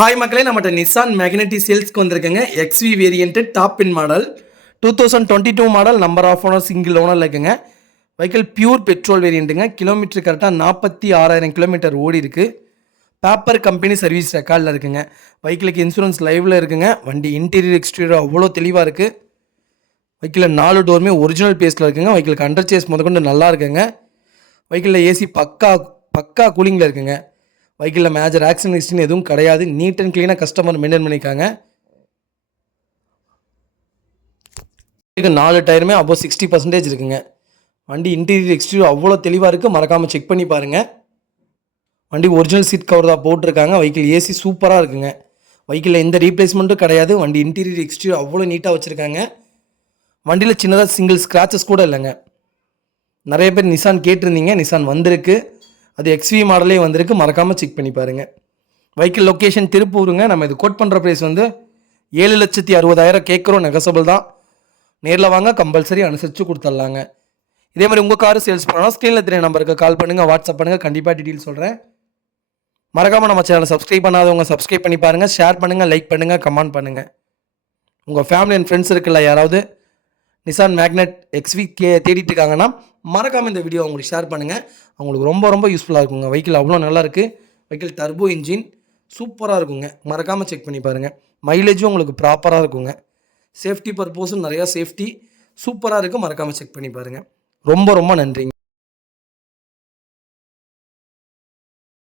Hi மக்களே, நம்மகிட்ட Nissan Magnite சேல்ஸ்க்கு வந்திருக்குங்க. XV variant top end model 2022 model. Number of owner single ஓனரில் இருக்குங்க. வெஹிக்கிள் பியூர் பெட்ரோல் வேரியண்ட்டுங்க. கிலோமீட்டர் கரெக்டாக 46,000 கிலோமீட்டர் ஓடி இருக்கு. பேப்பர் கம்பெனி சர்வீஸ் ரெக்கார்டில் இருக்குங்க. வெஹிக்கிளுக்கு இன்சூரன்ஸ் லைவில் இருக்குங்க. வண்டி இன்டீரியர் எக்ஸ்டீரியர் அவ்வளோ தெளிவாக இருக்குது. வெஹிக்கிளில் 4 டோருமே ஒரிஜினல் பேஸில் இருக்குங்க. வெஹிக்கிளுக்கு அண்டர் சேஸ் முதற்கொண்டு நல்லா இருக்குங்க. வெஹிக்கிளில் ஏசி பக்கா கூலிங்கில் இருக்குங்க. வெஹிக்கிளில் மேஜர் ஆக்சிடென்ட் ஹிஸ்ட்ரி எதுவும் கிடையாது. நீட் அண்ட் க்ளீனாக கஸ்டமர் மெயின்டைன் பண்ணியிருக்காங்க. 4 டயருமே அபோவ் 60% இருக்குங்க. வண்டி இன்டீரியர் எக்ஸ்டீரியர் அவ்வளோ தெளிவாக இருக்குது. மறக்காமல் செக் பண்ணி பாருங்கள். வண்டி ஒரிஜினல் சீட் கவர் தான் போட்டிருக்காங்க. வெஹிக்கிள் ஏசி சூப்பராக இருக்குங்க. வெஹிக்கிளில் எந்த ரீப்ளேஸ்மெண்ட்டும் கிடையாது. வண்டி இன்டீரியர் எக்ஸ்டீரியர் அவ்வளோ நீட்டாக வச்சுருக்காங்க. வண்டியில் சின்னதாக சிங்கிள் ஸ்க்ராச்சஸ் கூட இல்லைங்க. நிறைய பேர் நிசான் கேட்டிருந்தீங்க. நிசான் வந்திருக்கு. அது எக்ஸ்வி மாடலே வந்திருக்கு. மறக்காமல் செக் பண்ணி பாருங்கள். வெஹிக்கிள் லொக்கேஷன் திருப்பூருங்க. நம்ம இது கோட் பண்ணுற ப்ரைஸ் வந்து 7,60,000 கேட்குறோம். நெகசபிள் தான். நேரில் வாங்க, கம்பல்சரி அனுசரித்து கொடுத்துட்லாங்க. இதே மாதிரி உங்கள் காரு சேல்ஸ் பண்ணலாம், ஸ்க்ரீனில் தெரிய நம்பருக்கு கால் பண்ணுங்கள், வாட்ஸ்அப் பண்ணுங்கள். கண்டிப்பாக டீட்டெயில் சொல்கிறேன். மறக்காமல் நம்ம சேனலை சப்ஸ்கிரைப் பண்ணாதவங்க சப்ஸ்கிரைப் பண்ணி பாருங்கள். ஷேர் பண்ணுங்கள், லைக் பண்ணுங்கள், கமெண்ட் பண்ணுங்கள். உங்கள் ஃபேமிலி அண்ட் ஃப்ரெண்ட்ஸ் இருக்குல்ல, யாராவது நிசான் மேக்னெட் எக்ஸ்வி தேடிட்டு இருக்காங்கன்னா மறக்காமல் இந்த வீடியோ அவங்களுக்கு ஷேர் பண்ணுங்கள். அவங்களுக்கு ரொம்ப யூஸ்ஃபுல்லாக இருக்குங்க. வெஹிக்கிள் அவ்வளோ நல்லா இருக்குது. வெஹிக்கிள் டர்போ இன்ஜின் சூப்பராக இருக்குங்க. மறக்காமல் செக் பண்ணி பாருங்கள். மைலேஜும் உங்களுக்கு ப்ராப்பராக இருக்குங்க. சேஃப்டி பர்பஸும் நிறையா சேஃப்டி சூப்பராக இருக்குது. மறக்காமல் செக் பண்ணி பாருங்கள். ரொம்ப நன்றிங்க.